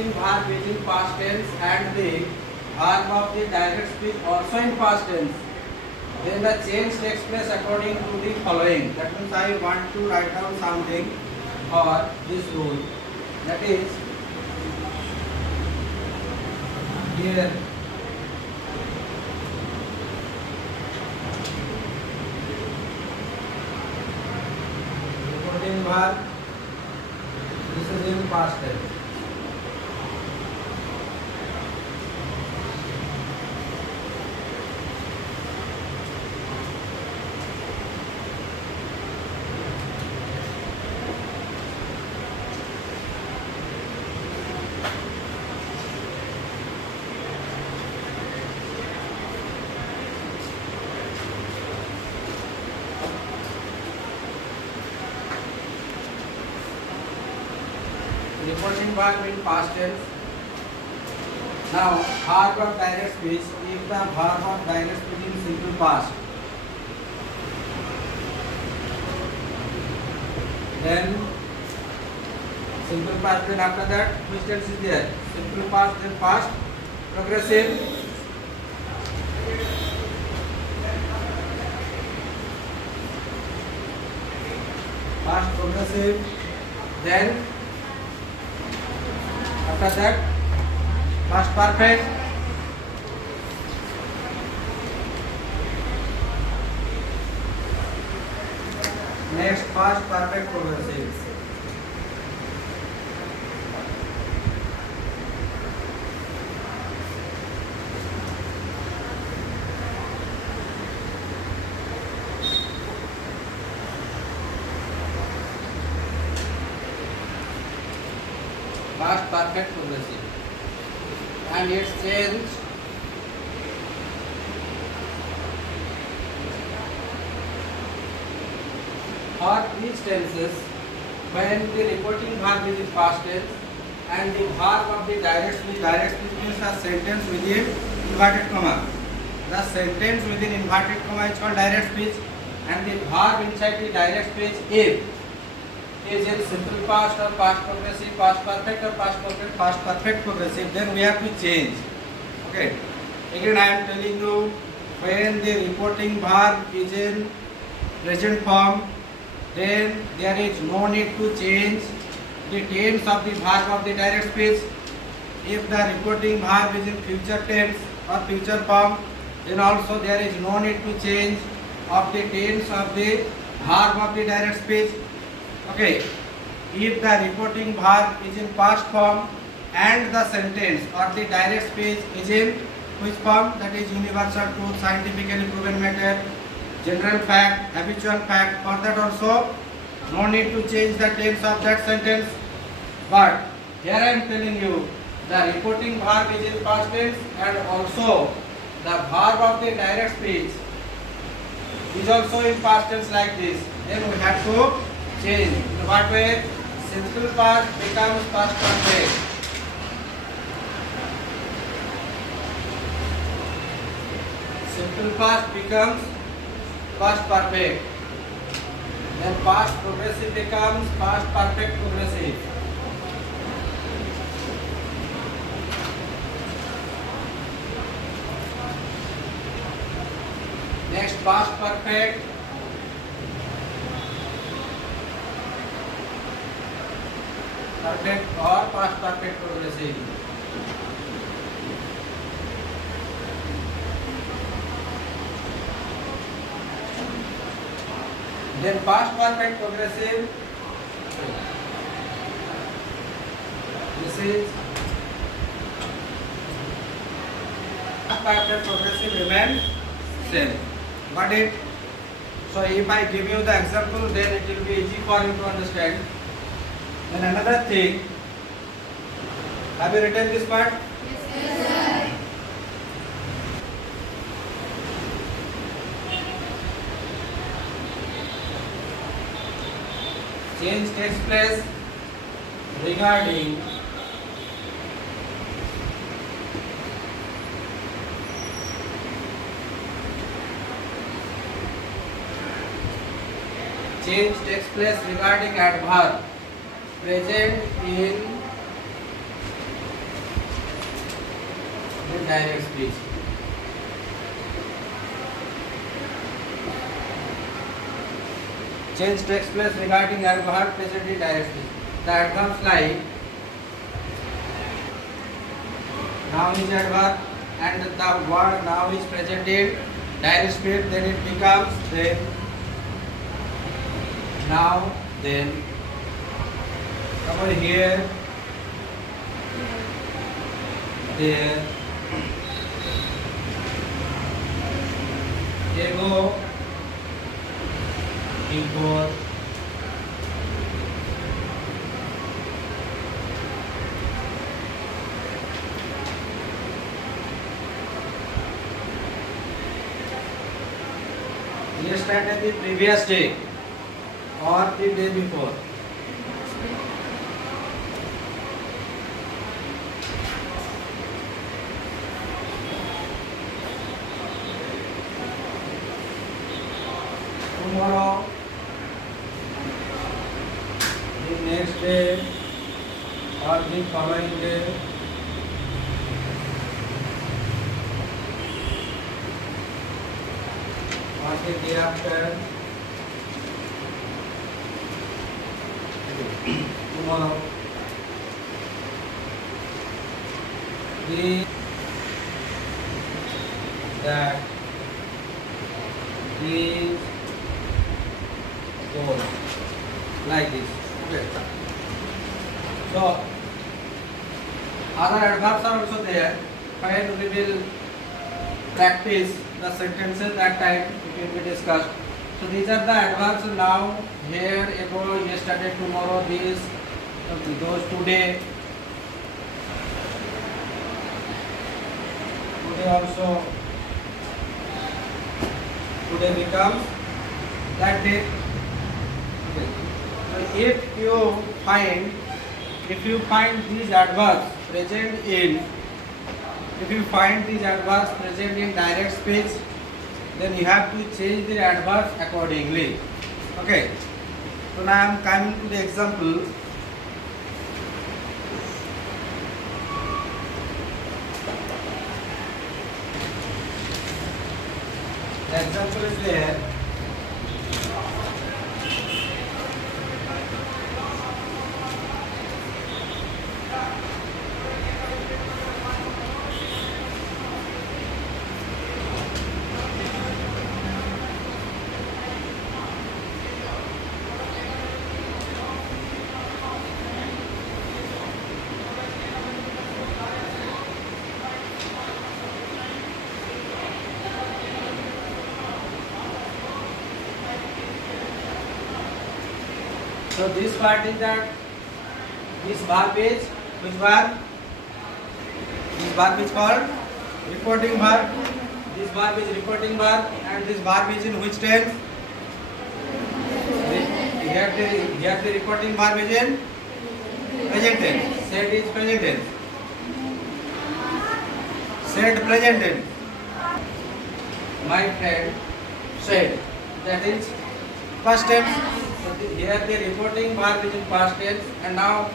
reporting verb is in past tense and the verb of the direct speech also in past tense, then the change takes place according to the following. That means I want to write down something for this rule. That is here reporting verb, this is in past tense. Reporting verb in past tense. Now, verb of direct speech. If the verb of direct speech in simple past, then simple past. Then after that, which tense is there? Simple past, then past progressive. Past progressive. Then after that, past perfect. Next, past perfect progressive. Past perfect progressive, and its change for each tenses when the reporting verb is in past tense and the verb of the direct speech means a sentence within inverted comma. The sentence within inverted comma is called direct speech, and the verb inside the direct speech if is in simple past or past progressive, past perfect or past perfect progressive, then we have to change. Okay. Again, I am telling you, when the reporting verb is in present form, then there is no need to change the tense of the verb of the direct speech. If the reporting verb is in future tense or future form, then also there is no need to change of the tense of the verb of the direct speech. Okay, if the reporting verb is in past form and the sentence or the direct speech is in which form, that is universal truth, scientifically proven matter, general fact, habitual fact, for that also no need to change the tense of that sentence. But here I am telling you, the reporting verb is in past tense and also the verb of the direct speech is also in past tense like this. Then we have to change. In what way? Simple past becomes past perfect. Simple past becomes past perfect. Then past progressive becomes past perfect progressive. Next, past perfect. Perfect or past perfect progressive. Then past perfect progressive. This is past perfect progressive remain same. Got it? So if I give you the example, then it will be easy for you to understand. Then another thing, have you written this part? Yes, sir. Change takes place regarding adverb present in direct speech. Change takes place regarding adverb present in direct speech. The adverbs like now is adverb and the word now is present in direct speech, then it becomes then, now, then. Over here, there, ago, before, yesterday, the previous day or the day before. Tomorrow, the next day or the following day. Or the day after. Tomorrow. The that is goal like this. Okay. So other adverbs are also there. When we will practice the sentences that time it will be discussed. So these are the adverbs now, here, ago, yesterday, tomorrow, this, those, today. Today also. Today becomes that day. Okay. So if you find these adverbs present in, direct speech, then you have to change the adverbs accordingly. Okay. So now I am coming to the example. The example is there. So this part is that this verb is which verb? This verb is called reporting verb. This verb is reporting verb, and this verb is in which tense? Here the reporting verb is in present tense. Said is present tense. Said present tense. My friend said, that is past tense. So here the reporting verb is in past tense, and now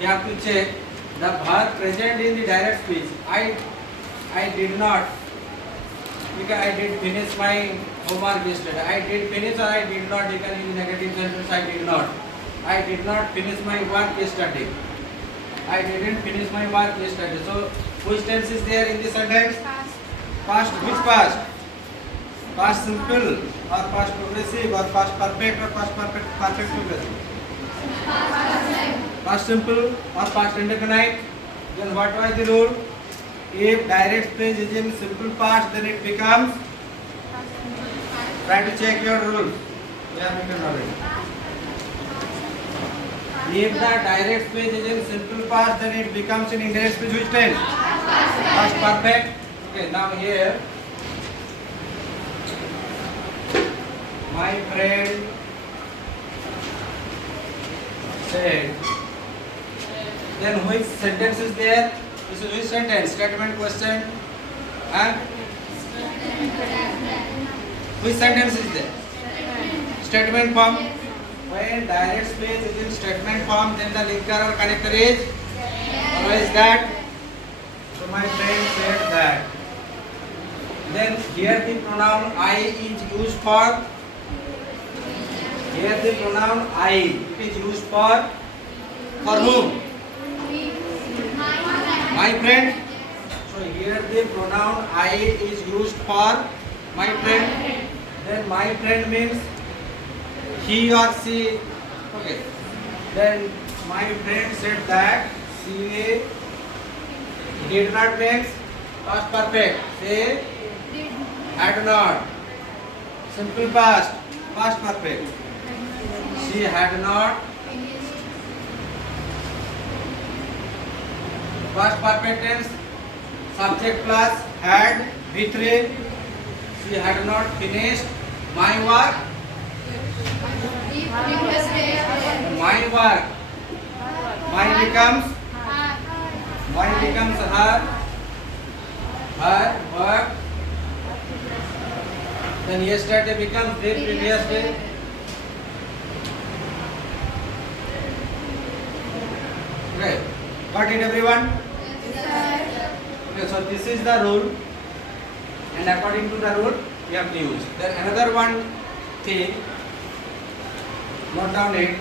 you have to check the verb present in the direct speech. I did not, because I did finish my homework yesterday. I did finish or I did not. You can use negative sentence. I did not. I did not finish my work yesterday. I didn't finish my work yesterday. So which tense is there in this sentence? Past. Which past? Past simple or past progressive or past perfect or past perfect progressive? Past simple or past indefinite? Then what was the rule? If direct speech is in simple past, then it becomes. Try to check your rules. We have written already. If the direct speech is in simple past, then it becomes in indirect speech which tense? Past perfect. Okay, now here. My friend said. Then which sentence is there? This is which sentence? Statement, question, and which sentence is there? Statement form. When direct speech is in statement form, then the linker or connector is always that. So my friend said that. Then here the pronoun I is used for. Here the pronoun I, it is used for whom? My friend. So here the pronoun I is used for my friend. Then my friend means he or she. Okay. Then my friend said that she did not means past perfect. Say had not. Simple past. Past perfect. She had not. Past perfect tense. Subject plus had V3. She had not finished my work. My work. Mine becomes her. Her work. Then yesterday becomes the previous day. Okay. Got it, everyone? Okay, so this is the rule, and according to the rule we have to use. Then another one thing, note down it.